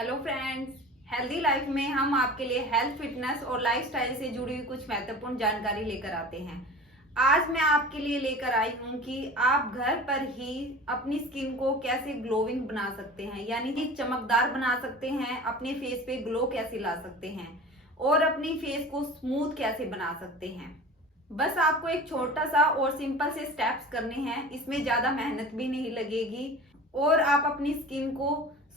Hello friends, healthy life में हम आपके लिए हेल्थ, फिटनेस और लाइफस्टाइल से जुड़ी हुई कुछ महत्वपूर्ण जानकारी लेकर आते हैं। आज मैं आपके लिए लेकर आई हूँ कि आप घर पर ही अपनी स्किन को कैसे ग्लोइंग बना सकते हैं, यानी कि चमकदार बना सकते हैं, अपने फेस पे ग्लो कैसे ला सकते हैं और अपनी फेस को स्मूथ कैसे बना सकते हैं। बस आपको एक छोटा सा और सिंपल से स्टेप्स करने हैं, इसमें ज्यादा मेहनत भी नहीं लगेगी और आप अपनी स्किन को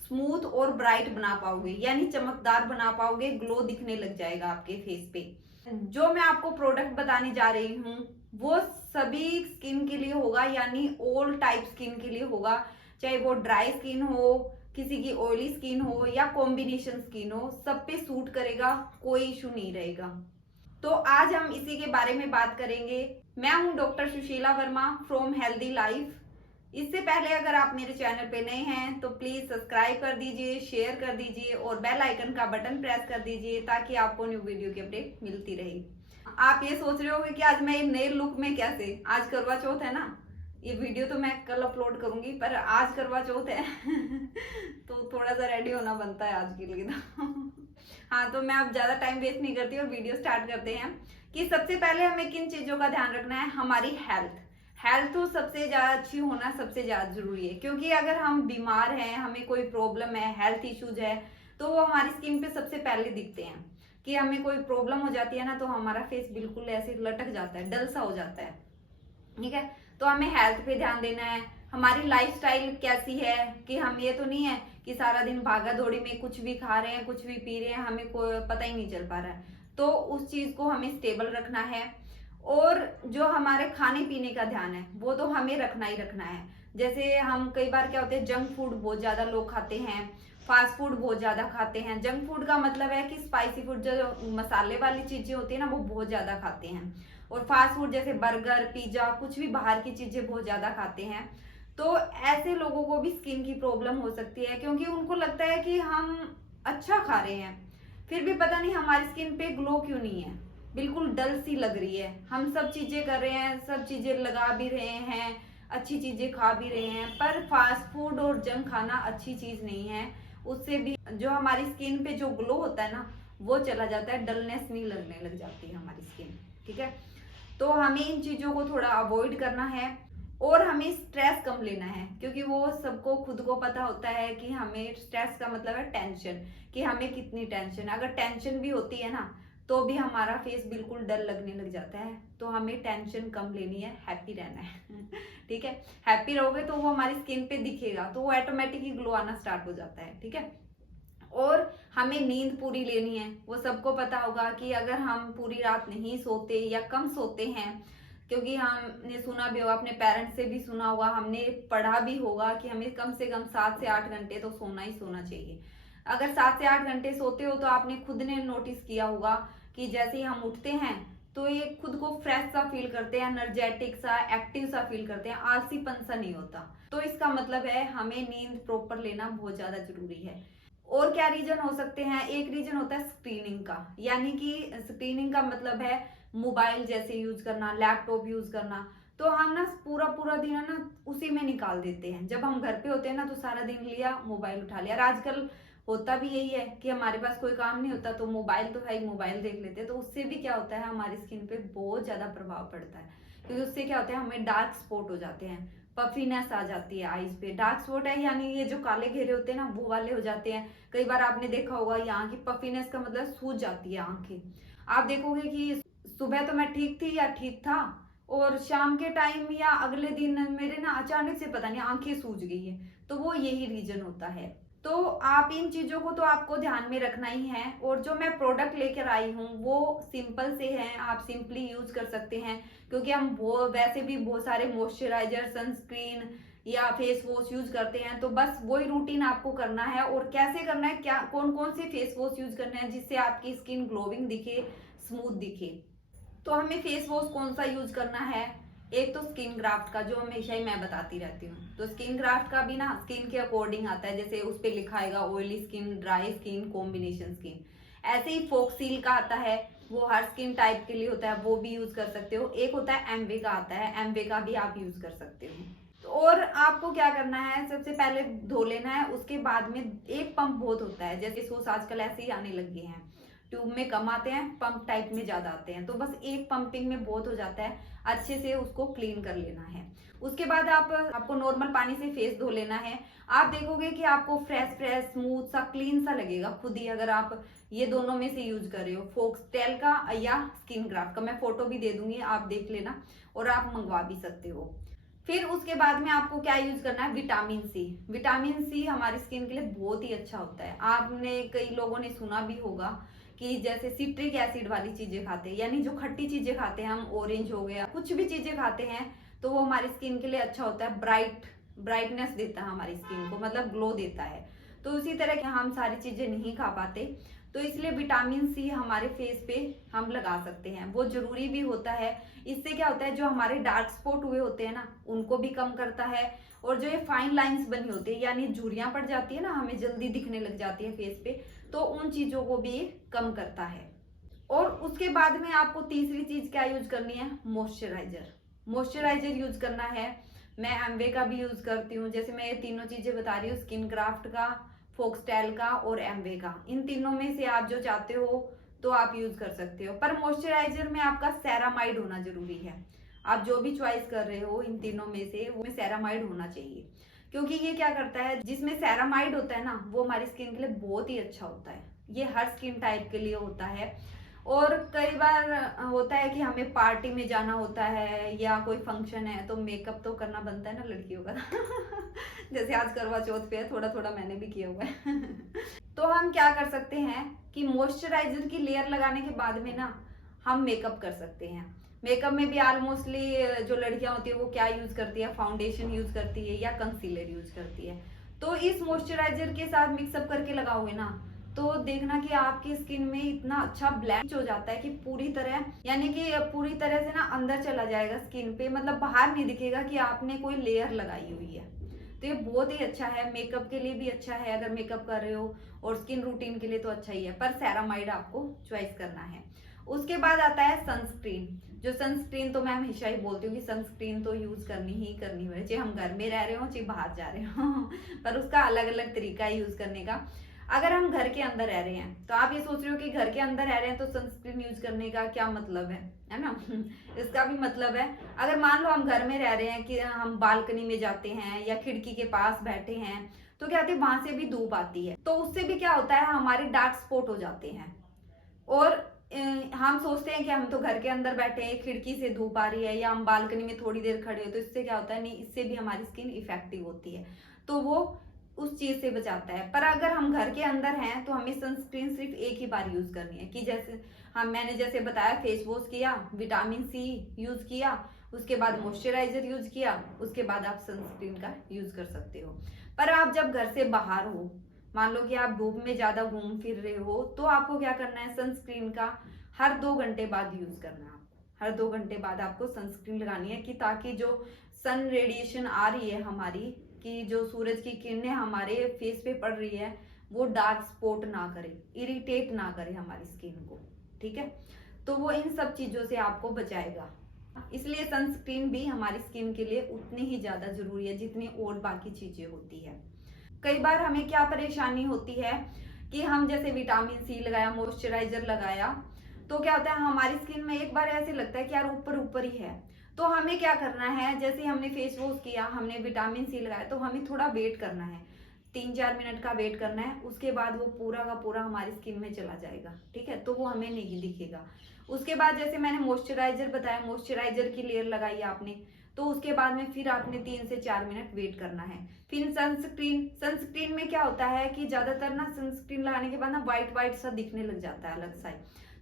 स्मूथ और ब्राइट बना पाओगे, यानी चमकदार बना पाओगे, ग्लो दिखने लग जाएगा आपके फेस पे। जो मैं आपको प्रोडक्ट बताने जा रही हूँ वो सभी स्किन के लिए होगा, यानी ऑल टाइप स्किन के लिए होगा, चाहे वो ड्राई स्किन हो, किसी की ऑयली स्किन हो या कॉम्बिनेशन स्किन हो, सब पे सूट करेगा, कोई इशू नहीं रहेगा। तो आज हम इसी के बारे में बात करेंगे। मैं हूं doctor Sushila Verma from healthy life. इससे पहले अगर आप मेरे चैनल पे नए हैं तो प्लीज सब्सक्राइब कर दीजिए, शेयर कर दीजिए और बेल आइकन का बटन प्रेस कर दीजिए ताकि आपको न्यू वीडियो की अपडेट मिलती रहे। आप ये सोच रहे होंगे कि आज मैं नए लुक में कैसे, आज करवा चौथ है ना, ये वीडियो तो मैं कल अपलोड करूंगी पर आज करवा चौथ है तो थोड़ा सा रेडी होना बनता है आज के लिए तो हाँ, तो मैं अब ज्यादा टाइम वेस्ट नहीं करती और वीडियो स्टार्ट करते हैं कि सबसे पहले हमें किन चीजों का ध्यान रखना है। हमारी हेल्थ तो सबसे ज्यादा अच्छी होना सबसे ज्यादा जरूरी है, क्योंकि अगर हम बीमार हैं, हमें कोई प्रॉब्लम है, हेल्थ इश्यूज है, तो वो हमारी स्किन पे सबसे पहले दिखते हैं। कि हमें कोई प्रॉब्लम हो जाती है ना तो हमारा फेस बिल्कुल ऐसे लटक जाता है, डल सा हो जाता है। ठीक है, तो हमें हेल्थ पे ध्यान देना है। हमारी लाइफस्टाइल कैसी है, कि हम ये तो नहीं है कि सारा दिन भागा दौड़ी में कुछ भी खा रहे हैं, कुछ भी पी रहे हैं, हमें कोई पता ही नहीं चल पा रहा है, तो उस चीज को हमें स्टेबल रखना है। और जो हमारे खाने पीने का ध्यान है वो तो हमें रखना ही रखना है। जैसे हम कई बार क्या होते हैं, जंक फूड बहुत ज्यादा लोग खाते हैं, फास्ट फूड बहुत ज्यादा खाते हैं। जंक फूड का मतलब है कि स्पाइसी फूड, जो मसाले वाली चीजें होती है ना, वो बहुत ज्यादा खाते हैं। और फास्ट फूड जैसे बर्गर, पिज्जा, कुछ भी बाहर की चीजें बहुत ज्यादा खाते हैं। तो ऐसे लोगों को भी स्किन की प्रॉब्लम हो सकती है, क्योंकि उनको लगता है कि हम अच्छा खा रहे हैं फिर भी पता नहीं हमारी स्किन पे ग्लो क्यों नहीं है, बिल्कुल डल सी लग रही है। हम सब चीजें कर रहे हैं, सब चीजें लगा भी रहे हैं, अच्छी चीजें खा भी रहे हैं, पर फास्ट फूड और जंक खाना अच्छी चीज नहीं है। उससे भी जो हमारी स्किन पे जो ग्लो होता है ना वो चला जाता है, डलनेस नहीं लगने लग जाती है हमारी स्किन। ठीक है, तो हमें इन चीजों को थोड़ा अवॉइड करना है और हमें स्ट्रेस कम लेना है, क्योंकि वो सबको खुद को पता होता है कि हमें स्ट्रेस का मतलब है टेंशन, कि हमें कितनी टेंशन, अगर टेंशन भी होती है ना तो भी हमारा फेस बिल्कुल डल लगने लग जाता है। तो हमें टेंशन कम लेनी है, हैप्पी रहना है ठीक है, हैप्पी रहोगे तो वो हमारी स्किन पे दिखेगा, तो वो ऑटोमेटिकली ग्लो आना स्टार्ट हो जाता है। ठीक है, और हमें नींद पूरी लेनी है। वो सबको पता होगा कि अगर हम पूरी रात नहीं सोते या कम सोते हैं, क्योंकि हमने सुना भी होगा, अपने पेरेंट्स से भी सुना होगा, हमने पढ़ा भी होगा कि हमें कम से कम 7 से 8 घंटे तो सोना ही सोना चाहिए। अगर 7 से 8 घंटे सोते हो तो आपने खुद ने नोटिस किया होगा कि जैसे ही हम उठते हैं तो ये खुद को फ्रेश सा फील करते हैं, एनर्जेटिक सा, एक्टिव सा फील करते हैं, आलसीपन सा नहीं होता। तो इसका मतलब है हमें नींद प्रॉपर लेना बहुत ज्यादा जरूरी है। और क्या रीजन हो सकते हैं, एक रीजन होता है स्क्रीनिंग का, यानी कि स्क्रीनिंग का मतलब है मोबाइल जैसे यूज करना, लैपटॉप यूज करना। तो हम ना पूरा पूरा दिन है ना उसी में निकाल देते हैं। जब हम घर पे होते हैं ना तो सारा दिन लिया, मोबाइल उठा लिया। और आजकल होता भी यही है कि हमारे पास कोई काम नहीं होता तो मोबाइल तो है, मोबाइल देख लेते हैं। तो उससे भी क्या होता है, हमारी स्किन पे बहुत ज्यादा प्रभाव पड़ता है, क्योंकि उससे क्या होता है, हमें डार्क स्पॉट हो जाते हैं, पफीनेस आ जाती है आईज पे। डार्क स्पॉट है यानी ये जो काले घेरे होते हैं ना वो वाले हो जाते हैं। कई बार आपने देखा होगा यहाँ की पफीनेस का मतलब सूज जाती है आंखें। आप देखोगे कि सुबह तो मैं ठीक थी या ठीक था और शाम के टाइम या अगले दिन मेरे ना अचानक से पता नहीं आंखें सूज गई है, तो वो यही रीजन होता है। तो आप इन चीजों को तो आपको ध्यान में रखना ही है। और जो मैं प्रोडक्ट लेकर आई हूँ वो सिंपल से हैं, आप सिंपली यूज कर सकते हैं, क्योंकि हम वो वैसे भी बहुत सारे मॉइस्चराइजर, सनस्क्रीन या फेस वॉश यूज करते हैं, तो बस वही रूटीन आपको करना है। और कैसे करना है, क्या कौन कौन से फेस वॉश यूज करने हैं जिससे आपकी स्किन ग्लोविंग दिखे, स्मूथ दिखे। तो हमें फेस वॉश कौन सा यूज करना है, एक तो स्किन ग्राफ्ट का, जो हमेशा ही मैं बताती रहती हूँ। तो स्किन ग्राफ्ट का भी ना स्किन के अकॉर्डिंग आता है, जैसे उस पर लिखा आएगा oily skin, dry skin, combination skin. ऐसे ही फोक्सील का आता है, वो हर स्किन टाइप के लिए होता है, वो भी यूज कर सकते हो। एक होता है एमवे का आता है, एमवे का भी आप यूज कर सकते हो। तो और आपको क्या करना है, सबसे पहले धो लेना है। उसके बाद में एक पंप बहुत होता है, जैसे सोस आजकल ऐसे ही आने लग गए हैं, ट्यूब में कम आते हैं, पंप टाइप में ज्यादा आते हैं, तो बस एक पंपिंग में बहुत हो जाता है। अच्छे से उसको क्लीन कर लेना है। उसके बाद आपको नॉर्मल पानी से फेस धो लेना है। आप देखोगे कि आपको फ्रेश फ्रेश स्मूथ सा क्लीन सा लगेगा खुद ही, अगर आप ये दोनों में से यूज कर रहे हो, फोक्सटेल का या स्किन क्राफ्ट का। मैं फोटो भी दे दूंगी, आप देख लेना और आप मंगवा भी सकते हो। फिर उसके बाद में आपको क्या यूज करना है, विटामिन सी। विटामिन सी हमारी स्किन के लिए बहुत ही अच्छा होता है। आपने कई लोगों ने सुना भी होगा कि जैसे सिट्रिक एसिड वाली चीजें खाते हैं, यानी जो खट्टी चीजें खाते हैं हम, ऑरेंज हो गया, कुछ भी चीजें खाते हैं, तो वो हमारी स्किन के लिए अच्छा होता है। ब्राइटनेस देता है हमारी स्किन को, मतलब ग्लो देता है। तो उसी तरह के हम सारी चीजें नहीं खा पाते, तो इसलिए विटामिन सी हमारे फेस पे हम लगा सकते हैं, वो जरूरी भी होता है। इससे क्या होता है, जो हमारे डार्क स्पॉट हुए होते हैं ना, उनको भी कम करता है। और जो ये फाइन लाइंस बनी होती है, यानी झुर्रियां पड़ जाती है ना, हमें जल्दी दिखने लग जाती है फेस पे, तो उन चीजों को भी कम करता है। और उसके बाद में आपको तीसरी चीज क्या यूज करनी है, मॉइस्चराइजर। मॉइस्चराइजर यूज करना है। मैं एमवे का भी यूज करती हूँ। जैसे मैं ये तीनों चीजें बता रही हूँ, स्किन क्राफ्ट का, फोक्सटेल का और एमवे का, इन तीनों में से आप जो चाहते हो तो आप यूज कर सकते हो। पर मॉइस्चराइजर में आपका सेरामाइड होना जरूरी है। आप जो भी चॉइस कर रहे हो इन तीनों में से, वो में सेरामाइड होना चाहिए, क्योंकि ये क्या करता है, जिसमें सेरामाइड होता है ना, वो हमारी स्किन के लिए बहुत ही अच्छा होता है। ये हर स्किन टाइप के लिए होता है। और कई बार होता है कि हमें पार्टी में जाना होता है या कोई फंक्शन है, तो मेकअप तो करना बनता है ना लड़कियों का। जैसे आज करवा चौथ पे है, थोड़ा थोड़ा मैंने भी किया हुआ है। तो हम क्या कर सकते हैं कि मॉइस्चराइजर की लेयर लगाने के बाद में ना हम मेकअप कर सकते हैं। मेकअप में भी ऑलमोस्टली जो लड़कियां होती है वो क्या यूज करती है, फाउंडेशन यूज करती है या कंसीलर यूज करती है। तो इस मॉइस्चराइजर के साथ मिक्सअप करके लगाओगे ना, तो देखना कि आपकी स्किन में इतना अच्छा ब्लेंड हो जाता है कि पूरी तरह, यानी कि पूरी तरह से ना अंदर चला जाएगा स्किन पे, मतलब बाहर नहीं दिखेगा कि आपने कोई लेयर लगाई हुई है। तो ये बहुत ही अच्छा है, मेकअप के लिए भी अच्छा है अगर मेकअप कर रहे हो, और स्किन रूटीन के लिए तो अच्छा ही है, पर सेरामाइड आपको चॉइस करना है। उसके बाद आता है सनस्क्रीन। जो सनस्क्रीन तो मैं हमेशा ही बोलती हूँ कि सनस्क्रीन तो यूज करनी ही करनी है, चाहे हम घर में रह रहे हो चाहे बाहर जा रहे हो। पर उसका अलग अलग तरीका है यूज करने का। अगर हम घर के अंदर रह रहे हैं, तो आप ये सोच रहे हो कि घर के अंदर रह रहे हैं तो सनस्क्रीन यूज करने का क्या मतलब है ना। इसका भी मतलब है, अगर मान लो हम घर में रह रहे हैं कि हम बालकनी में जाते हैं या खिड़की के पास बैठे हैं, तो क्या होता है, वहां से भी धूप आती है, तो उससे भी क्या होता है, हमारे डार्क स्पॉट हो जाते हैं। और हम सोचते हैं कि हम तो घर के अंदर बैठे हैं, खिड़की से धूप आ रही है, या हम बालकनी में थोड़ी देर खड़े हो, तो इससे क्या होता है, नहीं, इससे भी हमारी स्किन इफेक्टिव होती है, तो वो उस चीज से बचाता है। पर अगर हम घर के अंदर हैं तो हमें सनस्क्रीन सिर्फ एक ही बार यूज करनी है, कि जैसे मैंने जैसे बताया, फेस वॉश किया, विटामिन सी यूज किया, उसके बाद मॉइस्चराइजर यूज किया, उसके बाद आप सनस्क्रीन का यूज कर सकते हो। पर आप जब घर से बाहर हो, मान लो कि आप धूप में ज्यादा घूम फिर रहे हो, तो आपको क्या करना है, सनस्क्रीन का हर 2 घंटे बाद यूज करना है। आपको हर 2 घंटे बाद आपको सनस्क्रीन लगानी है, कि ताकि जो सन रेडिएशन आ रही है हमारी, कि जो सूरज की किरणें हमारे फेस पे पड़ रही है, वो डार्क स्पॉट ना करे, इरिटेट ना करे हमारी स्किन को, ठीक है। तो वो इन सब चीजों से आपको बचाएगा। इसलिए सनस्क्रीन भी हमारी स्किन के लिए उतनी ही ज्यादा जरूरी है जितनी और बाकी चीजें होती है। कई बार हमें क्या परेशानी होती है कि हम जैसे विटामिन सी लगाया, मॉइस्चराइजर लगाया, तो क्या होता है, हमारी स्किन में एक बार ऐसे लगता है कि यार ऊपर ऊपर ही है। तो हमें क्या करना है, जैसे हमने फेस वॉश किया, हमने विटामिन सी लगाया, तो हमें थोड़ा वेट करना है, 3-4 मिनट का वेट करना है। उसके बाद वो पूरा का पूरा हमारी स्किन में चला जाएगा, ठीक है, तो वो हमें नहीं दिखेगा। उसके बाद जैसे मैंने मॉइस्चराइजर बताया, मॉइस्चराइजर की लेयर लगाई आपने, तो उसके बाद में फिर आपने 3 से 4 मिनट वेट करना है। फिर सनस्क्रीन में क्या होता है कि ज्यादातर ना सनस्क्रीन लगाने के बाद ना व्हाइट व्हाइट सा दिखने लग जाता है अलग सा।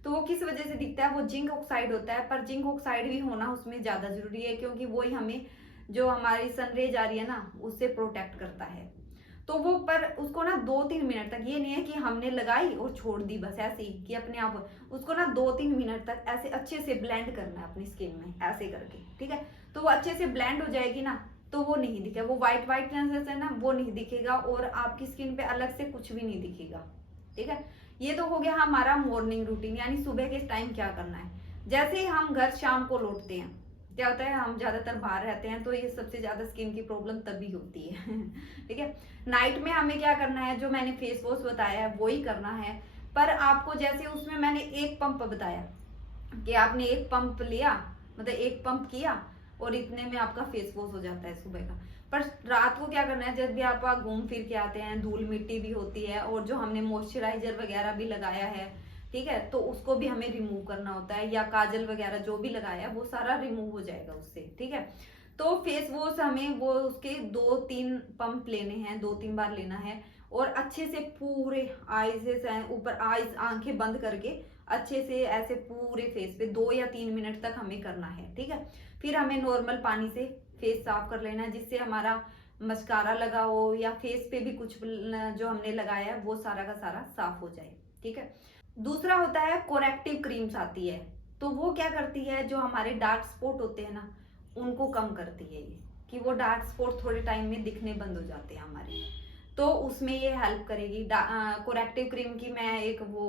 तो वो किस वजह से दिखता है, वो जिंक ऑक्साइड होता है। पर जिंक ऑक्साइड भी होना उसमें ज्यादा जरूरी है, क्योंकि वही हमें जो हमारी सनरेज आ रही है ना, उससे प्रोटेक्ट करता है। तो वो पर उसको ना 2-3 मिनट तक, ये नहीं है कि हमने लगाई और छोड़ दी बस ऐसे ही कि अपने आप, उसको ना 2-3 मिनट तक ऐसे अच्छे से ब्लेंड करना है अपनी स्किन में, ऐसे करके, ठीक है। तो वो अच्छे से ब्लेंड हो जाएगी ना, तो वो नहीं दिखेगा, वो व्हाइट व्हाइट है ना, वो नहीं दिखेगा, और आपकी स्किन पे अलग से कुछ भी नहीं दिखेगा, ठीक है। ये तो हो गया हमारा मॉर्निंग रूटीन, यानी सुबह के टाइम क्या करना है। जैसे ही हम घर शाम को लौटते हैं, क्या होता है, हम ज्यादातर बाहर रहते हैं तो ये सबसे ज्यादा स्किन की प्रॉब्लम तभी होती है। ठीक है, नाइट में हमें क्या करना है, जो मैंने फेस वॉश बताया है वो ही करना है। पर आपको जैसे उसमें मैंने एक पंप बताया कि आपने एक पंप लिया, मतलब एक पंप किया और इतने में आपका फेस वॉश हो जाता है सुबह का। पर रात को क्या करना है, जब भी आप घूम फिर के आते हैं, धूल मिट्टी भी होती है और जो हमने मॉइस्चराइजर वगैरह भी लगाया है, ठीक है, तो उसको भी हमें रिमूव करना होता है, या काजल वगैरह जो भी लगाया है वो सारा रिमूव हो जाएगा उससे। ठीक है, तो फेस वॉश हमें वो उसके 2-3 पंप लेने हैं, 2-3 बार लेना है और अच्छे से पूरे आईज से ऊपर, आईज आंखें बंद करके अच्छे से ऐसे पूरे फेस पे 2 या 3 मिनट तक हमें करना है। ठीक है, फिर हमें नॉर्मल पानी से फेस साफ कर लेना है, जिससे हमारा मस्कारा लगा हो या फेस पे भी कुछ जो हमने लगाया है वो सारा का सारा साफ हो जाए। ठीक है, दूसरा होता है कोरेक्टिव क्रीम्स आती है, तो वो क्या करती है, जो हमारे डार्क स्पॉट होते हैं ना उनको कम करती है ये, कि वो डार्क स्पॉट थोड़े टाइम में दिखने बंद हो जाते हैं हमारे, तो उसमें ये हेल्प करेगी। कोरेक्टिव क्रीम की मैं एक वो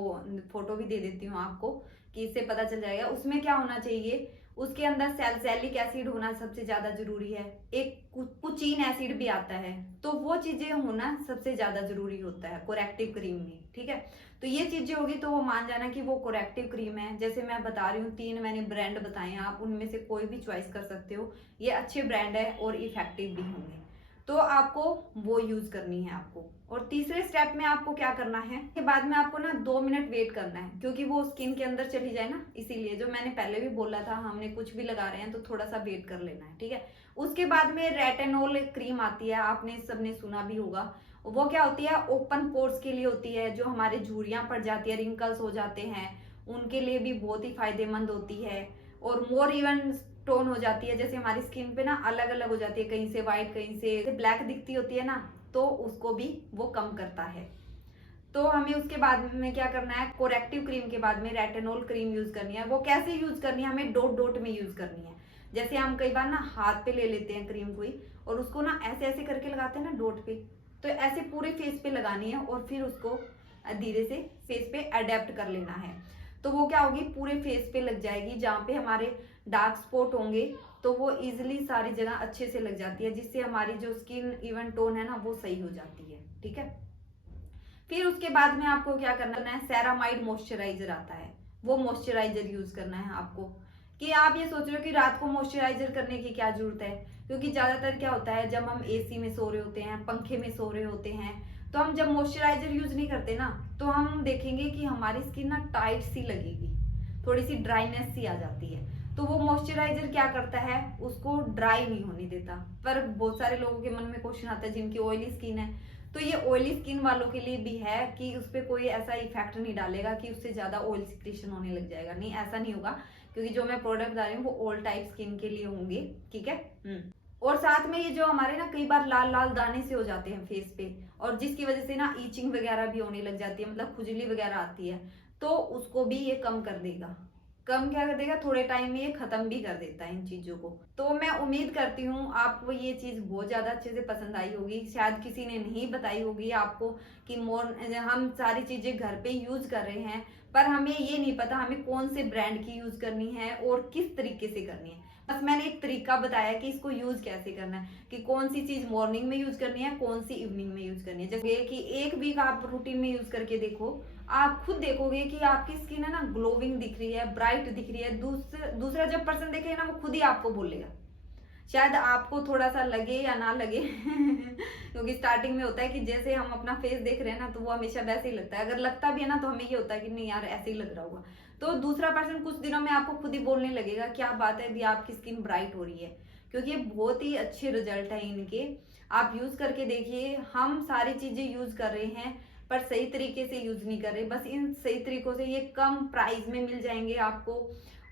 फोटो भी दे देती हूँ आपको, कि इससे पता चल जाएगा उसमें क्या होना चाहिए। उसके अंदर सैलिसिलिक एसिड होना सबसे ज्यादा जरूरी है, एक कुचीन एसिड भी आता है, तो वो चीजें होना सबसे ज्यादा जरूरी होता है कोरेक्टिव क्रीम में। ठीक है, तो ये चीजें होगी तो वो मान जाना कि वो कोरेक्टिव क्रीम है। जैसे मैं बता रही हूँ 3 मैंने ब्रांड बताए हैं, आप उनमें से कोई भी चॉइस कर सकते हो, ये अच्छे ब्रांड है और इफेक्टिव भी होंगे, तो आपको वो यूज करनी है आपको। और तीसरे स्टेप में आपको क्या करना है, के बाद में आपको ना 2 मिनट वेट करना है, क्योंकि वो स्किन के अंदर चली जाए ना, इसीलिए जो मैंने पहले भी बोला था, हमने कुछ भी लगा रहे हैं तो थोड़ा सा वेट कर लेना है। ठीक है, उसके बाद में रेटिनॉल क्रीम आती है, आपने सबने सुना भी होगा। वो क्या होती है, ओपन पोर्स के लिए होती है, जो हमारे झुर्रियां पड़ जाती है, रिंकल्स हो जाते हैं, उनके लिए भी बहुत ही फायदेमंद होती है। और मोर इवन टोन हो जाती है, जैसे हमारी स्किन पे ना अलग अलग हो जाती है, कहीं से व्हाइट कहीं से ब्लैक दिखती होती है ना, तो उसको भी वो कम करता है। तो हमें उसके बाद में क्या करना है, कोरेक्टिव क्रीम के बाद में रेटिनॉल क्रीम यूज करनी है। वो कैसे यूज करनी है, हमें डॉट डॉट में यूज करनी है। जैसे हम कई बार ना हाथ पे ले लेते हैं क्रीम कोई, और उसको ना ऐसे ऐसे करके लगाते हैं ना डॉट पे, तो ऐसे पूरे फेस पे लगानी है और फिर उसको धीरे से फेस पे अडेप्ट कर लेना है। तो वो क्या होगी, पूरे फेस पे लग जाएगी, जहाँ पे हमारे डार्क स्पॉट होंगे तो वो इजिली सारी जगह अच्छे से लग जाती है, जिससे हमारी जो स्किन इवन टोन है ना वो सही हो जाती है। ठीक है, फिर उसके बाद में आपको क्या करना है, सेरामाइड मॉइस्चराइजर आता है, वो मॉइस्चराइजर यूज करना है आपको। कि आप ये सोच रहे हो कि रात को मॉइस्चराइजर करने की क्या जरूरत है, क्योंकि ज्यादातर क्या होता है, जब हम एसी में सो रहे होते हैं, पंखे में सो रहे होते हैं, तो हम जब मॉइस्चराइजर यूज नहीं करते ना, तो हम देखेंगे कि हमारी स्किन ना टाइट सी लगेगी, थोड़ी सी ड्राइनेस सी आ जाती है। तो वो मॉइस्चराइजर क्या करता है, उसको ड्राई नहीं होने देता। पर बहुत सारे लोगों के मन में क्वेश्चन आता है जिनकी ऑयली स्किन है, तो ये ऑयली स्किन वालों के लिए भी है कि उस पर कोई ऐसा इफेक्ट नहीं डालेगा कि उससे ज्यादा ऑयल सिक्रेशन होने लग जाएगा, नहीं ऐसा नहीं होगा, क्योंकि जो मैं प्रोडक्ट बता रही हूँ वो ऑल टाइप स्किन के लिए होंगे। ठीक है, और साथ में ये जो हमारे ना कई बार लाल लाल दाने से हो जाते हैं फेस पे, और जिसकी वजह से ना ईचिंग वगैरह भी होने लग जाती है, मतलब खुजली वगैरह आती है, तो उसको भी ये कम कर देगा। कम क्या कर देगा, थोड़े टाइम में ये खत्म भी कर देता है इन चीजों को। तो मैं उम्मीद करती हूँ आपको ये चीज बहुत ज्यादा अच्छे से पसंद आई होगी, शायद किसी ने नहीं बताई होगी आपको कि हम सारी चीजें घर पे यूज कर रहे हैं, पर हमें ये नहीं पता हमें कौन से ब्रांड की यूज करनी है और किस तरीके से करनी है। बस मैंने एक तरीका बताया कि इसको यूज कैसे करना है, कि कौन सी चीज मॉर्निंग में यूज करनी है, कौन सी इवनिंग में यूज करनी है। जैसे कि एक वीक आप रूटीन में यूज करके देखो, आप खुद देखोगे कि आपकी स्किन है ना ग्लोविंग दिख रही है, ब्राइट दिख रही है। दूसरा जब पर्सन देखेगा ना वो खुद ही आपको बोलेगा, शायद आपको थोड़ा सा लगे या ना लगे क्योंकि स्टार्टिंग में होता है कि जैसे हम अपना फेस देख रहे हैं ना, तो वो हमेशा वैसे ही लगता है। अगर लगता भी है ना, तो हमें ये होता है कि नहीं यार ऐसे ही लग रहा होगा, तो दूसरा पर्सन कुछ दिनों में आपको खुद ही बोलने लगेगा क्या बात है, भी आपकी स्किन ब्राइट हो रही है। क्योंकि ये बहुत ही अच्छे रिजल्ट है इनके, आप यूज करके देखिए। हम सारी चीजें यूज कर रहे हैं पर सही तरीके से यूज नहीं कर रहे, बस इन सही तरीकों से ये कम प्राइस में मिल जाएंगे आपको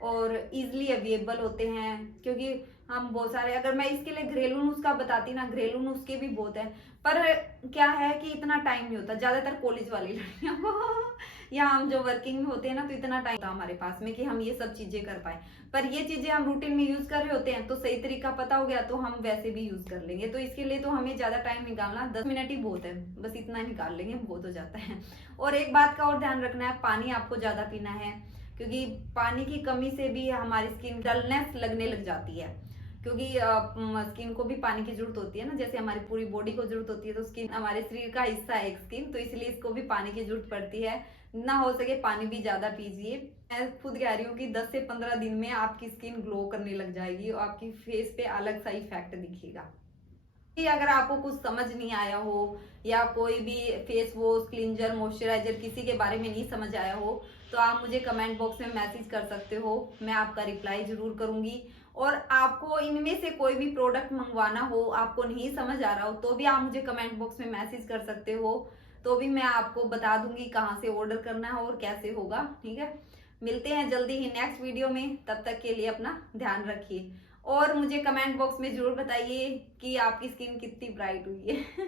और इजिली अवेलेबल होते हैं। क्योंकि हम बहुत सारे, अगर मैं इसके लिए घरेलू नुस्खा बताती ना, घरेलू नुस्खे भी बहुत है, पर क्या है कि इतना टाइम नहीं होता, ज्यादातर कॉलेज वाली लड़कियों को या हम जो वर्किंग में होते हैं ना, तो इतना टाइम होता हमारे पास में कि हम ये सब चीजें कर पाए। पर ये चीजें हम रूटीन में यूज कर रहे होते हैं, तो सही तरीका पता हो गया तो हम वैसे भी यूज कर लेंगे। तो इसके लिए तो हमें ज्यादा टाइम निकालना, 10 मिनट ही बहुत है, बस इतना निकाल लेंगे बहुत हो जाता है। और एक बात का और ध्यान रखना है, पानी आपको ज्यादा पीना है, क्योंकि पानी की कमी से भी हमारी स्किन डलनेस लगने लग जाती है, क्योंकि स्किन को भी पानी की जरूरत होती है ना, जैसे हमारी पूरी बॉडी को जरूरत होती है, तो स्किन हमारे शरीर का हिस्सा है एक स्किन, तो इसलिए इसको भी पानी की जरूरत पड़ती है। ना हो सके पानी भी ज्यादा पीजिए। मैं खुद कह रही हूँ कि 10 से 15 दिन में आपकी स्किन ग्लो करने लग जाएगी और आपकी फेस पे अलग सा इफेक्ट दिखेगा। कि अगर आपको कुछ समझ नहीं आया हो या कोई भी फेस वॉश, क्लींजर, मॉइस्चराइजर किसी के बारे में नहीं समझ आया हो, तो आप मुझे कमेंट बॉक्स में मैसेज कर सकते हो, मैं आपका रिप्लाई जरूर करूंगी। और आपको इनमें से कोई भी प्रोडक्ट मंगवाना हो, आपको नहीं समझ आ रहा हो, तो भी आप मुझे कमेंट बॉक्स में मैसेज कर सकते हो, तो भी मैं आपको बता दूंगी कहाँ से ऑर्डर करना है और कैसे होगा। ठीक है, मिलते हैं जल्दी ही नेक्स्ट वीडियो में, तब तक के लिए अपना ध्यान रखिए और मुझे कमेंट बॉक्स में जरूर बताइए कि आपकी स्किन कितनी ब्राइट हुई है।